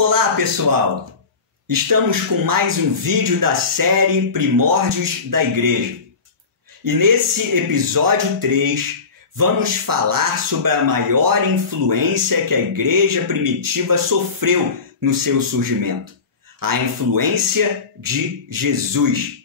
Olá pessoal, estamos com mais um vídeo da série Primórdios da Igreja e nesse episódio 3 vamos falar sobre a maior influência que a igreja primitiva sofreu no seu surgimento, a influência de Jesus.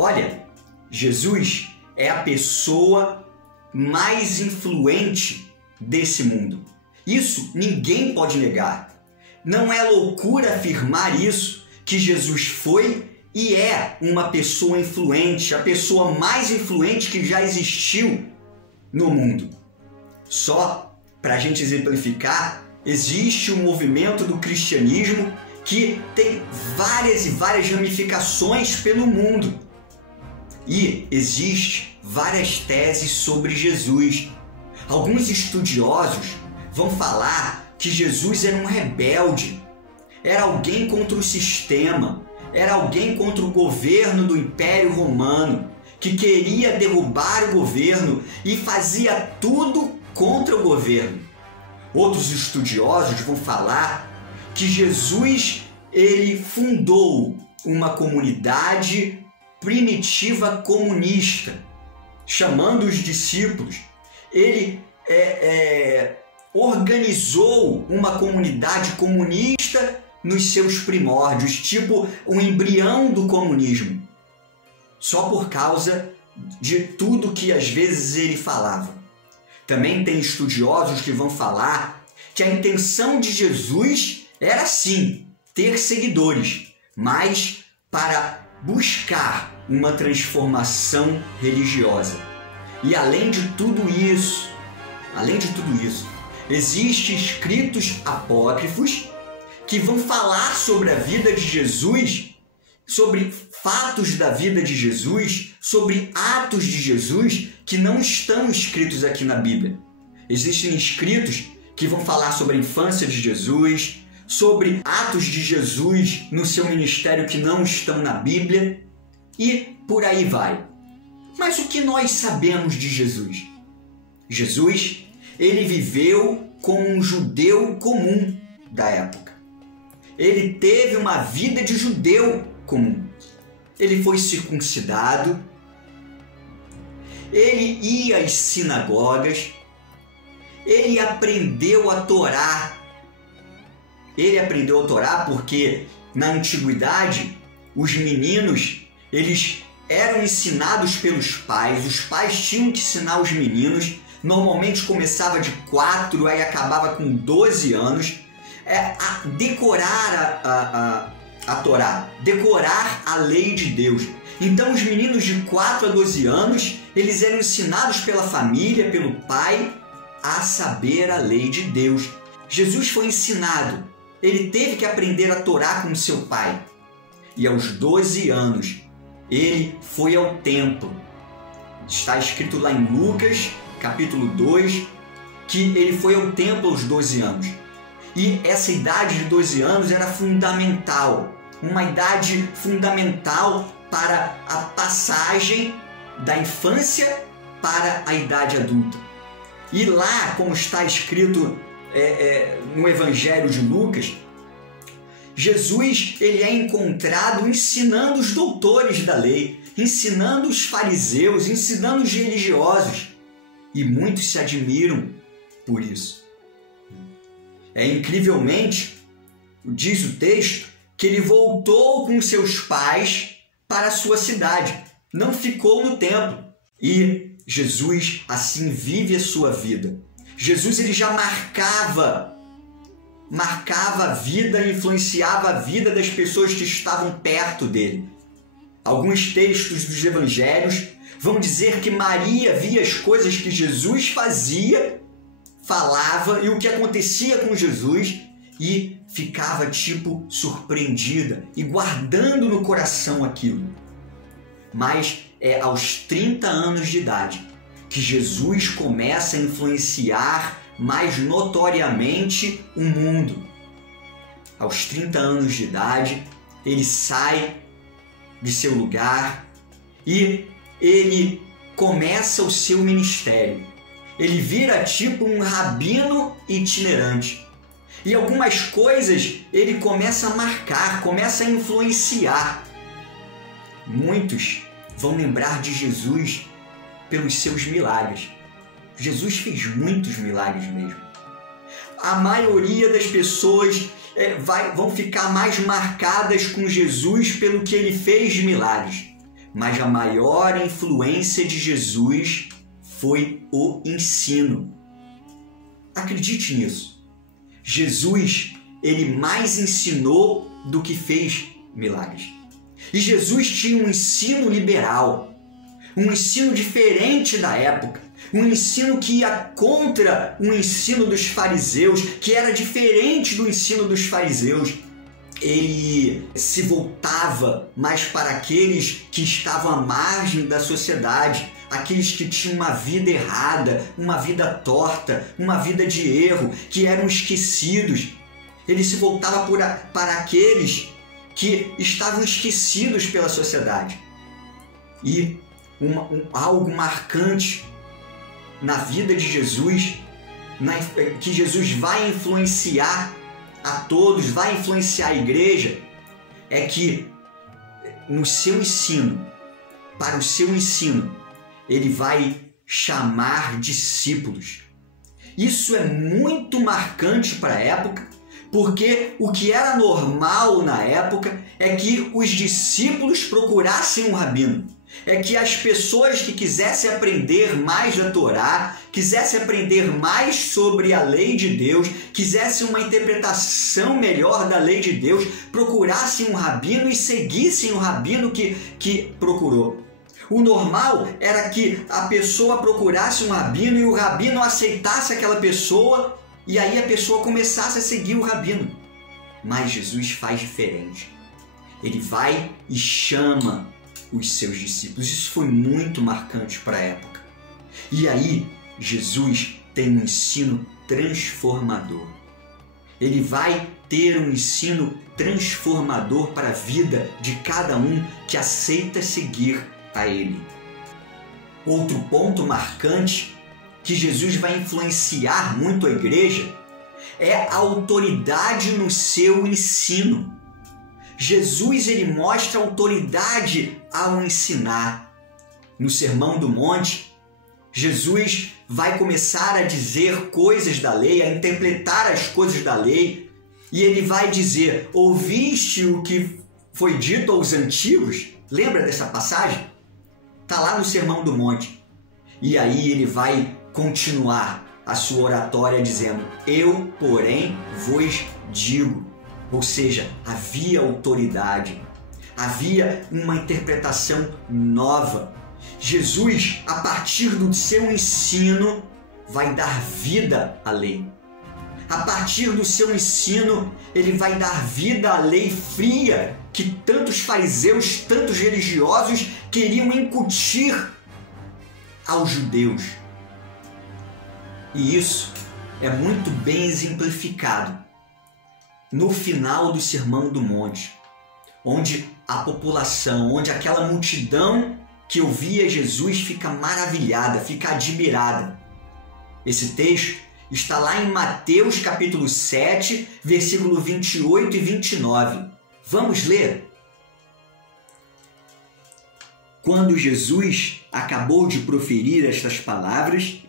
Olha, Jesus é a pessoa mais influente desse mundo. Isso ninguém pode negar. Não é loucura afirmar isso, que Jesus foi e é uma pessoa influente, a pessoa mais influente que já existiu no mundo. Só para a gente exemplificar, existe um movimento do cristianismo que tem várias e várias ramificações pelo mundo. E existem várias teses sobre Jesus. Alguns estudiosos vão falar que Jesus era um rebelde, era alguém contra o sistema, era alguém contra o governo do Império Romano, que queria derrubar o governo e fazia tudo contra o governo. Outros estudiosos vão falar que Jesus ele fundou uma comunidade primitiva comunista, chamando os discípulos. Ele organizou uma comunidade comunista nos seus primórdios, tipo um embrião do comunismo, só por causa de tudo que às vezes ele falava. Também tem estudiosos que vão falar que a intenção de Jesus era sim ter seguidores, mas para buscar uma transformação religiosa. E além de tudo isso, existem escritos apócrifos que vão falar sobre a vida de Jesus, sobre fatos da vida de Jesus, sobre atos de Jesus que não estão escritos aqui na Bíblia. Existem escritos que vão falar sobre a infância de Jesus, sobre atos de Jesus no seu ministério que não estão na Bíblia e por aí vai. Mas o que nós sabemos de Jesus? Jesus, ele viveu como um judeu comum da época. Ele teve uma vida de judeu comum. Ele foi circuncidado, ele ia às sinagogas, ele aprendeu a Torá. Ele aprendeu a Torá porque na antiguidade os meninos eles eram ensinados pelos pais, os pais tinham que ensinar os meninos, normalmente começava de 4, aí acabava com 12 anos, a decorar a Torá, decorar a lei de Deus. Então os meninos de 4 a 12 anos, eles eram ensinados pela família, pelo pai, a saber a lei de Deus. Jesus foi ensinado, ele teve que aprender a Torá com seu pai. E aos 12 anos, ele foi ao templo. Está escrito lá em Lucas, capítulo 2, que ele foi ao templo aos 12 anos. E essa idade de 12 anos era fundamental, uma idade fundamental para a passagem da infância para a idade adulta. E lá, como está escrito no Evangelho de Lucas, Jesus ele é encontrado ensinando os doutores da lei, ensinando os fariseus, ensinando os religiosos. E muitos se admiram por isso. Incrivelmente, diz o texto, que ele voltou com seus pais para a sua cidade, não ficou no templo. E Jesus assim vive a sua vida. Jesus ele já marcava a vida, influenciava a vida das pessoas que estavam perto dele. Alguns textos dos evangelhos vão dizer que Maria via as coisas que Jesus fazia, falava e o que acontecia com Jesus e ficava surpreendida e guardando no coração aquilo. mas é aos 30 anos de idade que Jesus começa a influenciar mais notoriamente o mundo. Aos 30 anos de idade, ele sai de seu lugar e ele começa o seu ministério. Ele vira tipo um rabino itinerante. E algumas coisas ele começa a marcar, começa a influenciar. Muitos vão lembrar de Jesus pelos seus milagres. Jesus fez muitos milagres mesmo. A maioria das pessoas vão ficar mais marcadas com Jesus pelo que ele fez de milagres. Mas a maior influência de Jesus foi o ensino. Acredite nisso. Jesus, ele mais ensinou do que fez milagres. E Jesus tinha um ensino liberal, um ensino diferente da época, um ensino que ia contra o ensino dos fariseus, que era diferente do ensino dos fariseus. Ele se voltava mais para aqueles que estavam à margem da sociedade, aqueles que tinham uma vida errada, uma vida torta, uma vida de erro, que eram esquecidos. Ele se voltava para aqueles que estavam esquecidos pela sociedade. E algo marcante na vida de Jesus, que Jesus vai influenciar a todos, vai influenciar a igreja, é que no seu ensino, para o seu ensino, ele vai chamar discípulos. Isso é muito marcante para a época, porque o que era normal na época é que os discípulos procurassem um rabino. É que as pessoas que quisessem aprender mais da Torá, quisessem aprender mais sobre a lei de Deus, quisessem uma interpretação melhor da lei de Deus, procurassem um rabino e seguissem o rabino que procurou. O normal era que a pessoa procurasse um rabino e o rabino aceitasse aquela pessoa e aí a pessoa começasse a seguir o rabino. Mas Jesus faz diferente. Ele vai e chama os seus discípulos. Isso foi muito marcante para a época. E aí, Jesus tem um ensino transformador. Ele vai ter um ensino transformador para a vida de cada um que aceita seguir a Ele. Outro ponto marcante que Jesus vai influenciar muito a igreja é a autoridade no seu ensino. Jesus, ele mostra autoridade ao ensinar. No Sermão do Monte, Jesus vai começar a dizer coisas da lei, a interpretar as coisas da lei, e ele vai dizer: ouviste o que foi dito aos antigos? Lembra dessa passagem? Está lá no Sermão do Monte. E aí ele vai continuar a sua oratória dizendo: eu, porém, vos digo. Ou seja, havia autoridade, havia uma interpretação nova. Jesus, a partir do seu ensino, vai dar vida à lei. A partir do seu ensino, ele vai dar vida à lei fria que tantos fariseus, tantos religiosos queriam incutir aos judeus. E isso é muito bem exemplificado no final do Sermão do Monte, onde a população, onde aquela multidão que ouvia Jesus fica maravilhada, fica admirada. Esse texto está lá em Mateus capítulo 7, versículo 28 e 29. Vamos ler? Quando Jesus acabou de proferir estas palavras,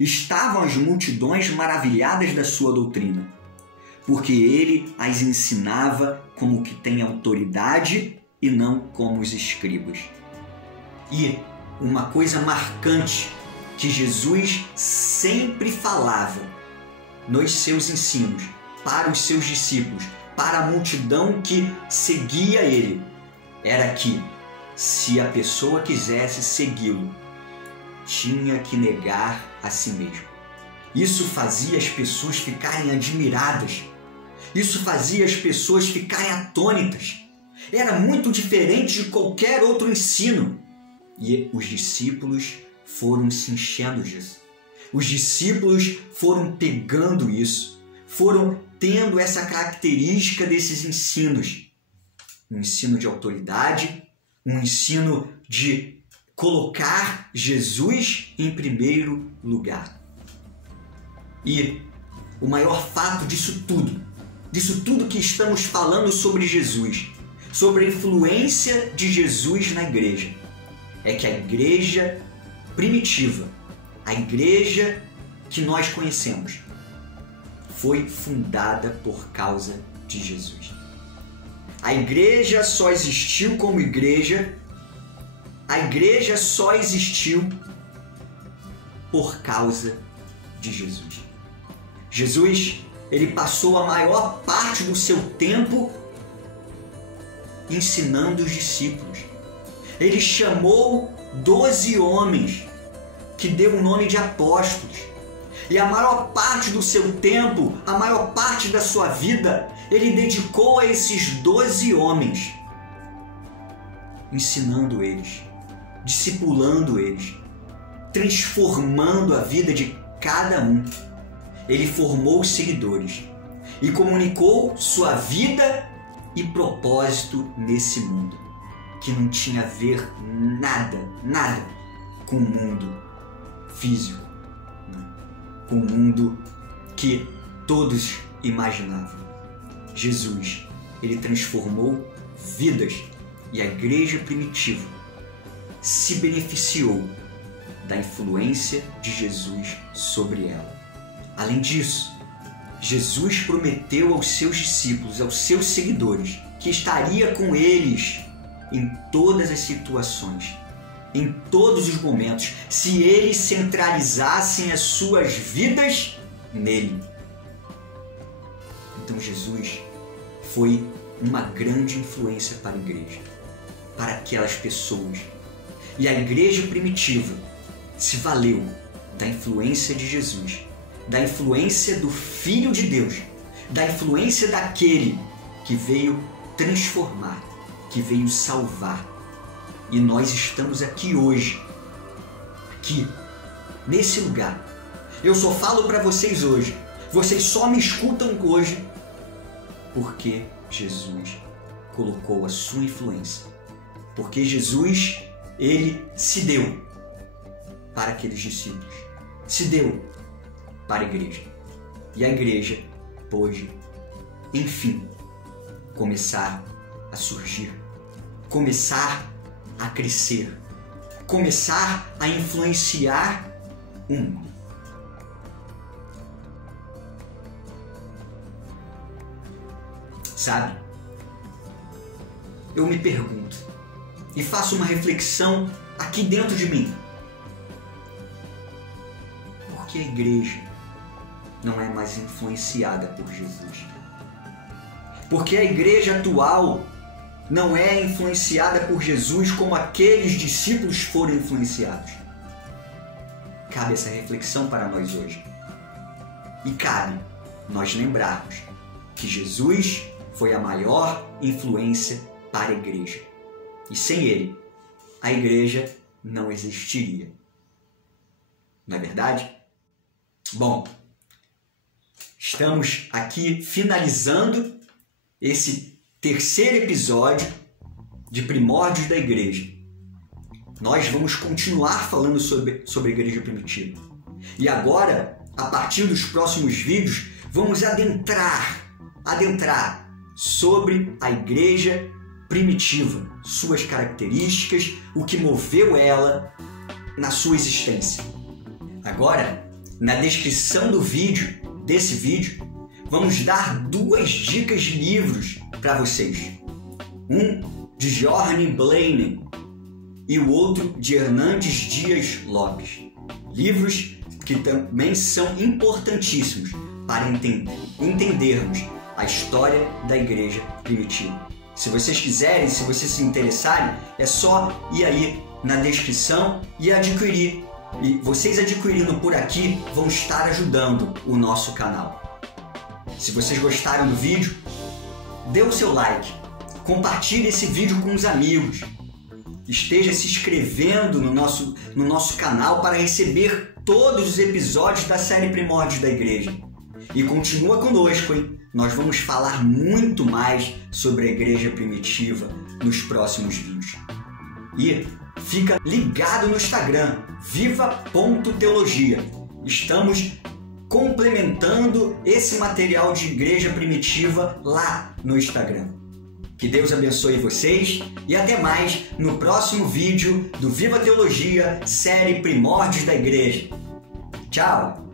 estavam as multidões maravilhadas da sua doutrina, porque ele as ensinava como que tem autoridade e não como os escribas. E uma coisa marcante que Jesus sempre falava nos seus ensinos para os seus discípulos, para a multidão que seguia ele, era que se a pessoa quisesse segui-lo, tinha que negar a si mesmo. Isso fazia as pessoas ficarem admiradas. Isso fazia as pessoas ficarem atônitas. Era muito diferente de qualquer outro ensino. E os discípulos foram se enchendo disso. Os discípulos foram pegando isso, foram tendo essa característica desses ensinos. Um ensino de autoridade, um ensino de colocar Jesus em primeiro lugar. E o maior fato disso tudo que estamos falando sobre Jesus, sobre a influência de Jesus na igreja, é que a igreja primitiva, a igreja que nós conhecemos, foi fundada por causa de Jesus. A igreja só existiu como igreja, a igreja só existiu por causa de Jesus. Jesus, ele passou a maior parte do seu tempo ensinando os discípulos. Ele chamou 12 homens, que deu o nome de apóstolos. E a maior parte do seu tempo, a maior parte da sua vida, ele dedicou a esses 12 homens, ensinando eles, discipulando eles, transformando a vida de cada um. Ele formou os seguidores e comunicou sua vida e propósito nesse mundo, que não tinha a ver nada com o mundo físico, com o mundo que todos imaginavam. Jesus, ele transformou vidas, e a igreja primitiva se beneficiou da influência de Jesus sobre ela. Além disso, Jesus prometeu aos seus discípulos, aos seus seguidores, que estaria com eles em todas as situações, em todos os momentos, se eles centralizassem as suas vidas nele. Então Jesus foi uma grande influência para a igreja, para aquelas pessoas. E a igreja primitiva se valeu da influência de Jesus, da influência do Filho de Deus, da influência daquele que veio transformar, que veio salvar. E nós estamos aqui hoje, aqui, nesse lugar. Eu só falo para vocês hoje, vocês só me escutam hoje, porque Jesus colocou a sua influência. Porque Jesus, ele se deu para aqueles discípulos, se deu para a igreja. E a igreja pôde, enfim, começar a surgir, começar a crescer, começar a influenciar o mundo. Sabe? Eu me pergunto e faço uma reflexão aqui dentro de mim. Por que a igreja não é mais influenciada por Jesus? Por que a igreja atual não é influenciada por Jesus como aqueles discípulos foram influenciados? Cabe essa reflexão para nós hoje. E cabe nós lembrarmos que Jesus foi a maior influência para a igreja. E sem ele, a igreja não existiria. Não é verdade? Bom, estamos aqui finalizando esse terceiro episódio de Primórdios da Igreja. Nós vamos continuar falando sobre a igreja primitiva. E agora, a partir dos próximos vídeos, vamos adentrar sobre a igreja primitiva, suas características, o que moveu ela na sua existência. Agora, na descrição desse vídeo, vamos dar 2 dicas de livros para vocês. Um de Johanny Blayne e o outro de Hernandes Dias Lopes. Livros que também são importantíssimos para entendermos a história da igreja primitiva. Se vocês quiserem, se vocês se interessarem, é só ir aí na descrição e adquirir. E vocês adquirindo por aqui vão estar ajudando o nosso canal. Se vocês gostaram do vídeo, dê o seu like, Compartilhe esse vídeo com os amigos. Esteja se inscrevendo no nosso canal para receber todos os episódios da série Primórdios da Igreja. E continua conosco, hein? Nós vamos falar muito mais sobre a igreja primitiva nos próximos vídeos. E fica ligado no Instagram, viva.teologia. Estamos complementando esse material de igreja primitiva lá no Instagram. Que Deus abençoe vocês e até mais no próximo vídeo do Viva Teologia, série Primórdios da Igreja. Tchau!